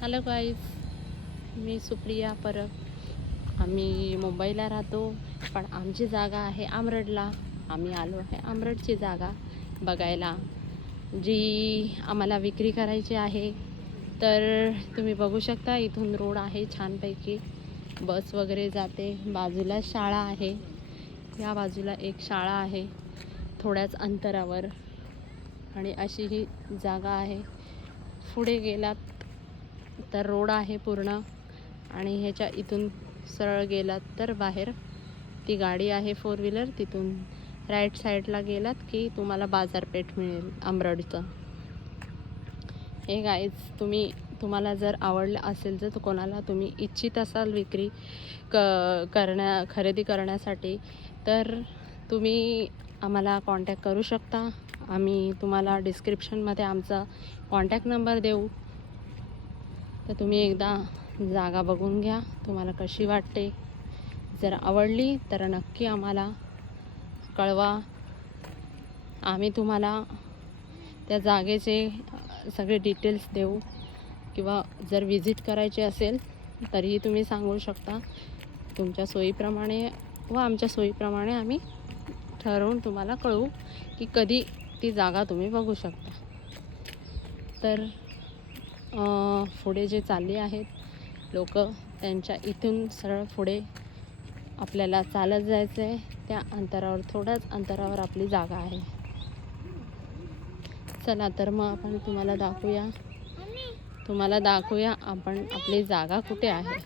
Hello guys, मी सुप्रिया परब. आम्ही मुंबईला राहतो, पण आमची जागा आहे आमरडला. आम्ही आलो आहे आमरडची जागा बघायला, जी आम्हाला विक्री करायची आहे. तर तुम्ही बघू शकता, इथून रोड आहे छानपैकी, बस वगैरे जाते. बाजूला शाळा आहे, या बाजूला एक शाळा आहे थोड्याच अंतरावर. आणि अशी ही जागा आहे. पुढे गेलात तर रोड आहे पूर्ण, आणि ह्याच्या इथून सरळ गेलात तर बाहेर ती गाडी आहे 4 व्हीलर. तिथून राईट साईडला गेलात की तुम्हाला बाजारपेठ मिळेल आमरडचं. हे गाईज, तुम्हाला जर आवडलं असेल, जर कोणाला तुम्ही इच्छित असाल विक्री खरेदी करण्यासाठी, तर तुम्ही आम्हाला कॉन्टॅक्ट करू शकता. आम्ही तुम्हाला डिस्क्रिप्शनमध्ये आमचा कॉन्टॅक्ट नंबर देऊ. तर तुम्ही एकदा जागा बघून घ्या, तुम्हाला कशी वाटते. जर आवडली तर नक्की आम्हाला कळवा. आम्ही तुम्हाला त्या जागेचे सगळे डिटेल्स देऊ, किंवा जर विजिट करायची असेल तरीही तुम्ही सांगू शकता. तुमच्या सोयीप्रमाणे व आमच्या सोयीप्रमाणे आम्ही ठरवून तुम्हाला कळवू की कधी ती जागा तुम्ही बघू शकता. तर पुढे जे चालले आहेत लोक, त्यांच्या इथून सरळ पुढे आपल्याला चालत जायचं आहे. त्या अंतरावर, थोड्याच अंतरावर आपली जागा आहे. चला तर मग आपण तुम्हाला दाखवूया आपण आपली जागा कुठे आहे.